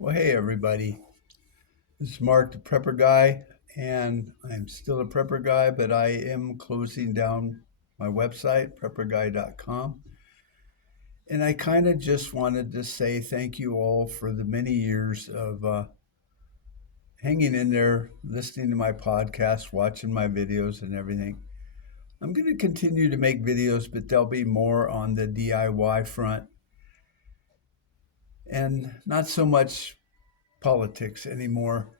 Well, hey everybody. This is Mark, the prepper guy, and I'm still a prepper guy, but I am closing down my website, prepperguy.com. And I kind of just wanted to say thank you all for the many years of hanging in there, listening to my podcast, watching my videos, and everything. I'm going to continue to make videos, but they'll be more on the DIY front and not so much politics anymore.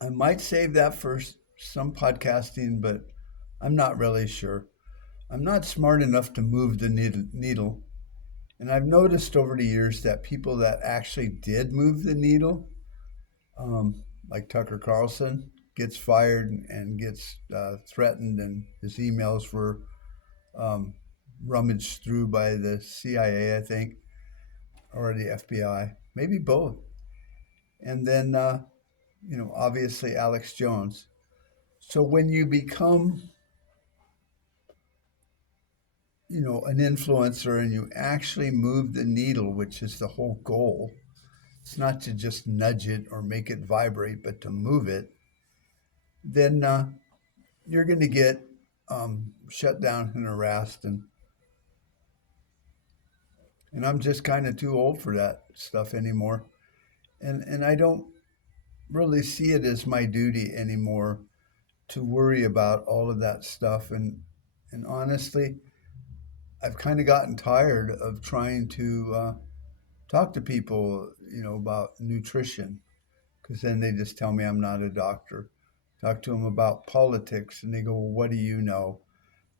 I might save that for some podcasting, but I'm not really sure. I'm not smart enough to move the needle. And I've noticed over the years that people that actually did move the needle, like Tucker Carlson, gets fired and gets threatened, and his emails were um, rummaged through by the CIA, I think, or the FBI, maybe both. And then, obviously Alex Jones. So when you become an influencer and you actually move the needle, which is the whole goal, it's not to just nudge it or make it vibrate, but to move it, then you're going to get shut down and harassed. And I'm just kind of too old for that stuff anymore. And I don't really see it as my duty anymore to worry about all of that stuff. And honestly, I've kind of gotten tired of trying to talk to people, about nutrition, because then they just tell me I'm not a doctor. Talk to them about politics, and they go, "Well, what do you know?"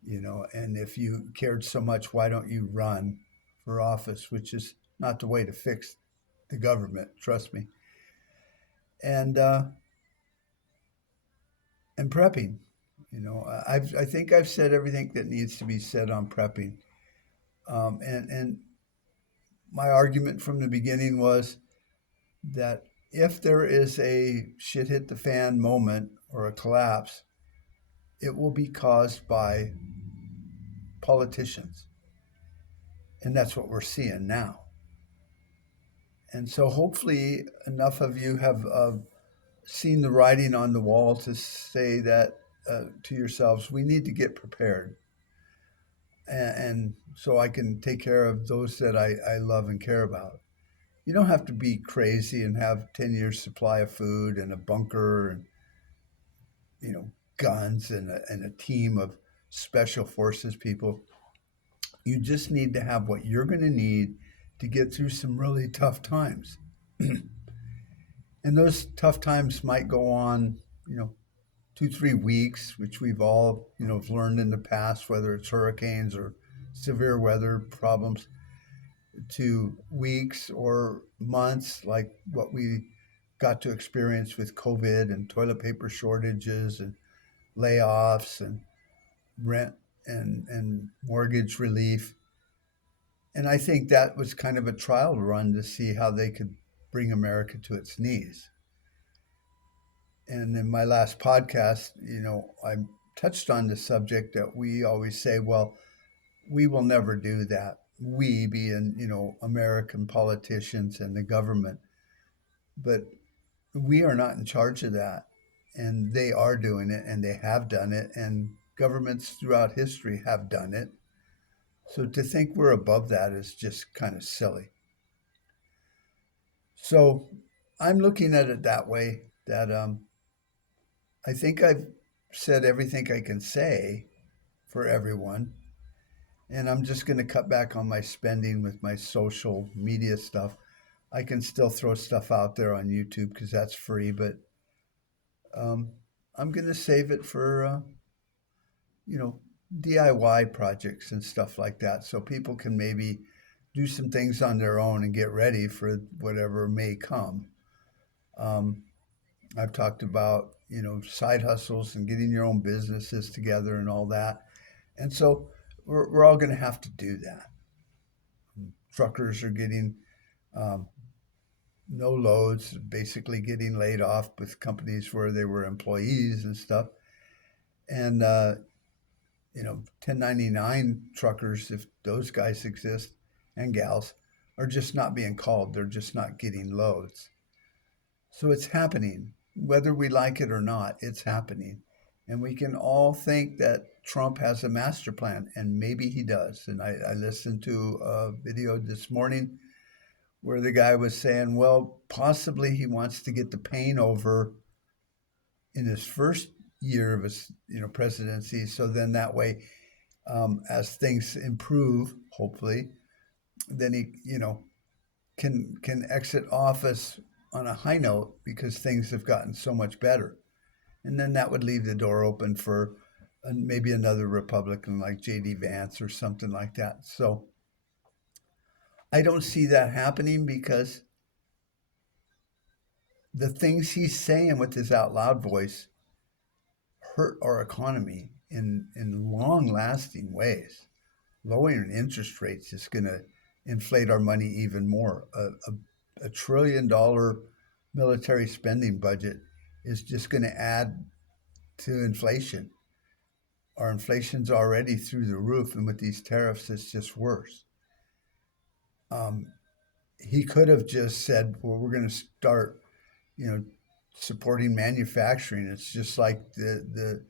And if you cared so much, why don't you run for office? Which is not the way to fix the government. Trust me. And and prepping. I think I've said everything that needs to be said on prepping. And my argument from the beginning was that if there is a shit hit the fan moment or a collapse, it will be caused by politicians. And that's what we're seeing now. And so hopefully enough of you have seen the writing on the wall to say that to yourselves, we need to get prepared. And so I can take care of those that I love and care about. You don't have to be crazy and have 10 years supply of food and a bunker and guns and a team of special forces people. You just need to have what you're going to need to get through some really tough times. And those tough times might go on, 2, 3 weeks, which we've all, learned in the past, whether it's hurricanes or severe weather problems, to weeks or months, like what we got to experience with COVID and toilet paper shortages and layoffs and rent and mortgage relief. And I think that was kind of a trial run to see how they could bring America to its knees. And in my last podcast, I touched on the subject that we always say, well, we will never do that. We being, American politicians and the government. But we are not in charge of that. And they are doing it and they have done it. And governments throughout history have done it. So to think we're above that is just kind of silly. So I'm looking at it that way, that I think I've said everything I can say for everyone. And I'm just going to cut back on my spending with my social media stuff. I can still throw stuff out there on YouTube because that's free, but um, I'm going to save it for, you know, DIY projects and stuff like that so people can maybe do some things on their own and get ready for whatever may come. Um, I've talked about, side hustles and getting your own businesses together and all that. And so we're all going to have to do that. Truckers are getting um, no loads, basically getting laid off with companies where they were employees and stuff. And, 1099 truckers, if those guys exist and gals, are just not being called. They're just not getting loads. So it's happening. Whether we like it or not, it's happening. And we can all think that Trump has a master plan, and maybe he does. And I listened to a video this morning where the guy was saying, well, possibly he wants to get the pain over in his first year of his presidency. So then that way, as things improve, hopefully, then he can exit office on a high note because things have gotten so much better. And then that would leave the door open for maybe another Republican like J.D. Vance or something like that. So I don't see that happening because the things he's saying with his out loud voice hurt our economy in long lasting ways. Lowering interest rates is going to inflate our money even more. A $1 trillion military spending budget is just going to add to inflation. Our inflation's already through the roof, and with these tariffs, it's just worse. He could have just said, "Well, we're going to start, supporting manufacturing." It's just like the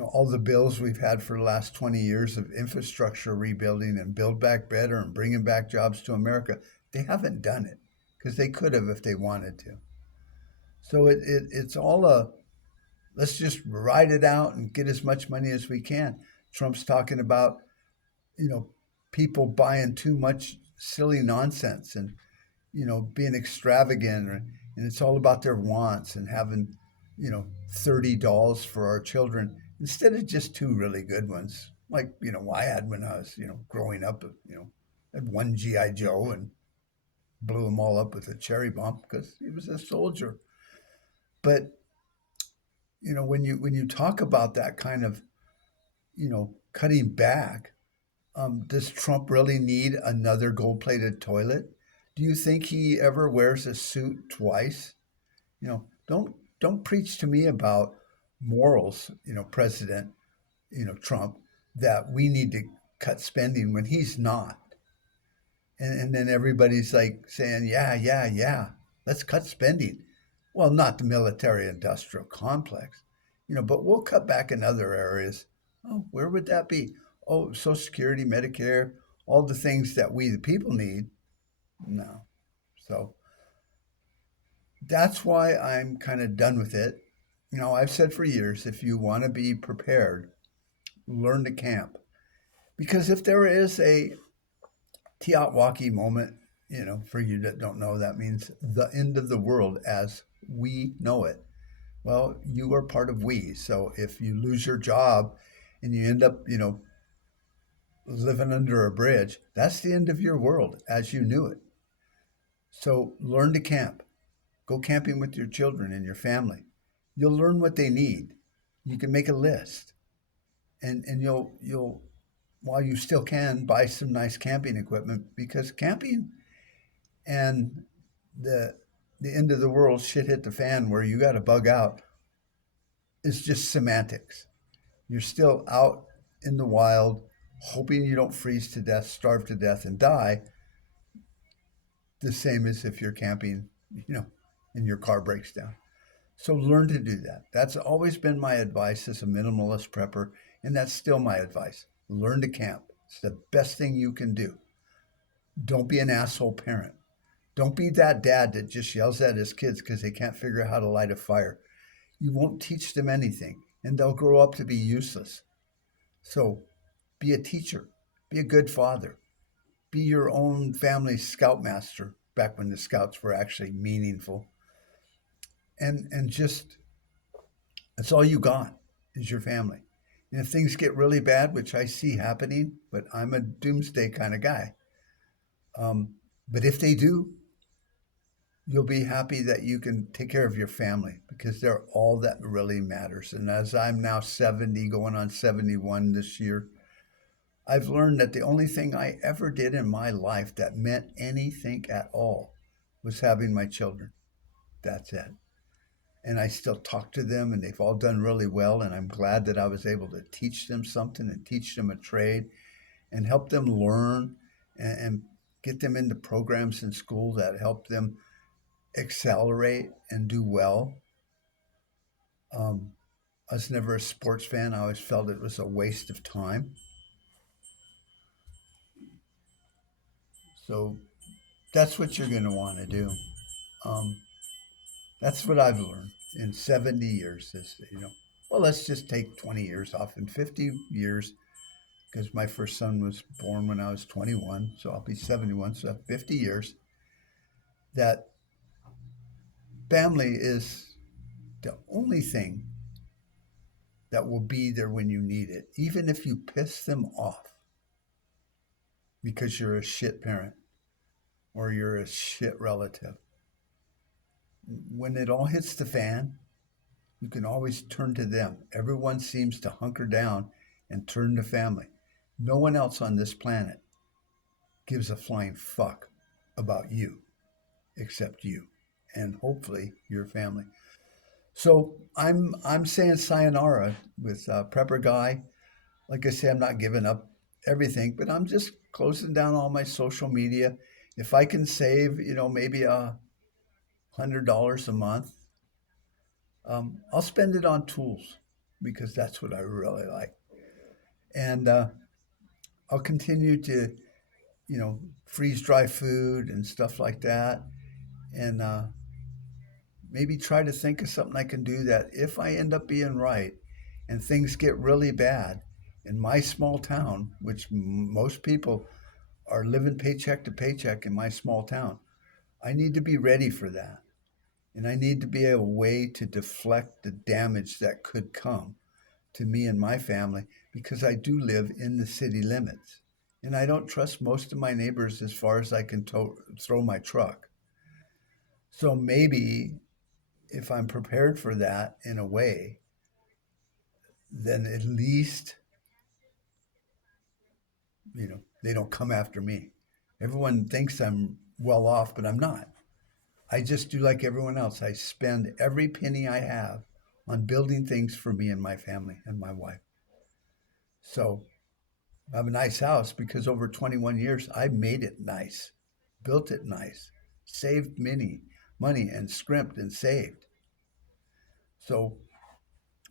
all the bills we've had for the last 20 years of infrastructure rebuilding and Build Back Better and bringing back jobs to America. They haven't done it because they could have if they wanted to. So it's all let's just ride it out and get as much money as we can. Trump's talking about, people buying too much silly nonsense and, being extravagant, and it's all about their wants and having, 30 dolls for our children instead of just two really good ones. Like, I had when I was, growing up, had one G.I. Joe and blew them all up with a cherry bomb because he was a soldier. But when you talk about that kind of cutting back, does Trump really need another gold-plated toilet? Do you think he ever wears a suit twice? Don't preach to me about morals, President, Trump, that we need to cut spending when he's not. And then everybody's like saying, yeah, let's cut spending. Well, not the military industrial complex, but we'll cut back in other areas. Oh, where would that be? Oh, Social Security, Medicare, all the things that we, the people, need. No. So that's why I'm kind of done with it. I've said for years, if you want to be prepared, learn to camp. Because if there is a Teotwaki moment, for you that don't know, that means the end of the world as we know it. Well, you are part of we. So if you lose your job and you end up, living under a bridge, that's the end of your world as you knew it. So learn to camp. Go camping with your children and your family. You'll learn what they need. You can make a list, and you'll while you still can buy some nice camping equipment, because camping and the the end of the world shit hit the fan where you got to bug out is just semantics. You're still out in the wild, hoping you don't freeze to death, starve to death, and die. The same as if you're camping, and your car breaks down. So learn to do that. That's always been my advice as a minimalist prepper, and that's still my advice. Learn to camp. It's the best thing you can do. Don't be an asshole parent. Don't be that dad that just yells at his kids because they can't figure out how to light a fire. You won't teach them anything, and they'll grow up to be useless. So be a teacher. Be a good father. Be your own family's scoutmaster back when the scouts were actually meaningful. And just that's all you got is your family. And if things get really bad, which I see happening, but I'm a doomsday kind of guy. But if they do, you'll be happy that you can take care of your family because they're all that really matters. And as I'm now 70, going on 71 this year, I've learned that the only thing I ever did in my life that meant anything at all was having my children. That's it. And I still talk to them, and they've all done really well. And I'm glad that I was able to teach them something and teach them a trade and help them learn and get them into programs in school that help them accelerate and do well. Um, I was never a sports fan. I always felt it was a waste of time. So that's what you're going to want to do. Um, that's what I've learned in 70 years. Is well, let's just take 20 years off in 50 years because my first son was born when I was 21, so I'll be 71. So 50 years. That family is the only thing that will be there when you need it, even if you piss them off because you're a shit parent or you're a shit relative. When it all hits the fan, you can always turn to them. Everyone seems to hunker down and turn to family. No one else on this planet gives a flying fuck about you except you and hopefully your family. So I'm saying sayonara with Prepper Guy. Like I say, I'm not giving up everything, but I'm just closing down all my social media. If I can save, maybe $100 a month, I'll spend it on tools because that's what I really like. And I'll continue to, freeze dry food and stuff like that. And maybe try to think of something I can do that if I end up being right and things get really bad in my small town, which most people are living paycheck to paycheck in my small town, I need to be ready for that. And I need to be a way to deflect the damage that could come to me and my family because I do live in the city limits. And I don't trust most of my neighbors as far as I can throw my truck. So maybe if I'm prepared for that in a way, then at least, they don't come after me. Everyone thinks I'm well off, but I'm not. I just do like everyone else. I spend every penny I have on building things for me and my family and my wife. So I have a nice house because over 21 years I made it nice, built it nice, saved many money and scrimped and saved. So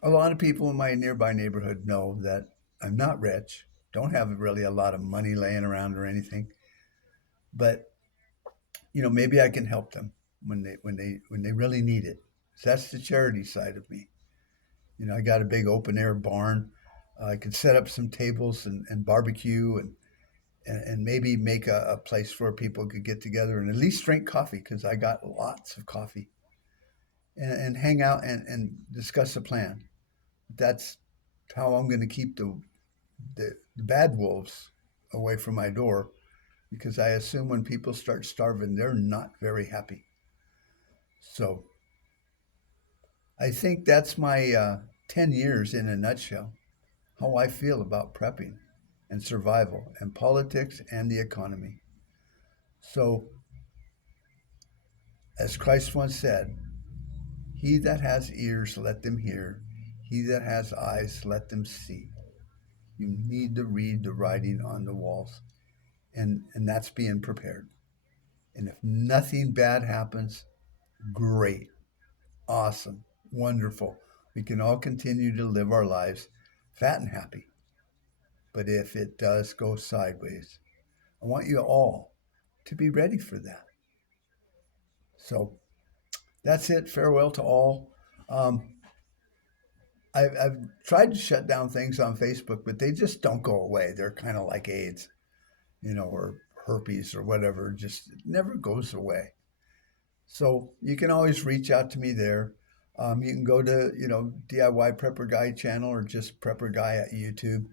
a lot of people in my nearby neighborhood know that I'm not rich, don't have really a lot of money laying around or anything, but maybe I can help them when they really need it. So that's the charity side of me. I got a big open air barn. I could set up some tables and barbecue and maybe make a place where people could get together and at least drink coffee because I got lots of coffee and hang out and discuss a plan. That's how I'm going to keep the bad wolves away from my door because I assume when people start starving, they're not very happy. So I think that's my 10 years in a nutshell, how I feel about prepping and survival and politics and the economy. So, as Christ once said, he that has ears, let them hear. He that has eyes, let them see. You need to read the writing on the walls, and that's being prepared. And if nothing bad happens, great, awesome, wonderful. We can all continue to live our lives fat and happy. But if it does go sideways, I want you all to be ready for that. So that's it. Farewell to all. Um, I've tried to shut down things on Facebook, but they just don't go away. They're kind of like AIDS, or herpes or whatever. Just it never goes away. So you can always reach out to me there. You can go to DIY Prepper Guy channel or just Prepper Guy at YouTube,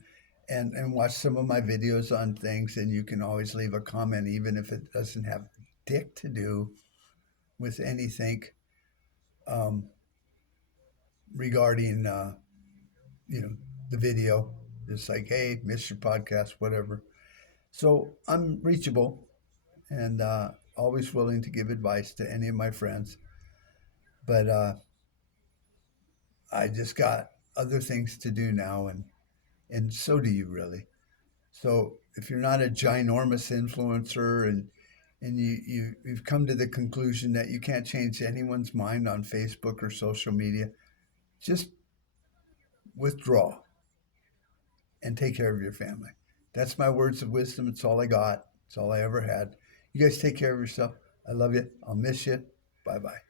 and watch some of my videos on things. And you can always leave a comment, even if it doesn't have dick to do with anything um, regarding you know the video. It's like, hey, missed your podcast, whatever. So I'm reachable and always willing to give advice to any of my friends. But I just got other things to do now, and so do you really. So if you're not a ginormous influencer and and you've come to the conclusion that you can't change anyone's mind on Facebook or social media, just withdraw and take care of your family. That's my words of wisdom. It's all I got. It's all I ever had. You guys take care of yourself. I love you. I'll miss you. Bye bye.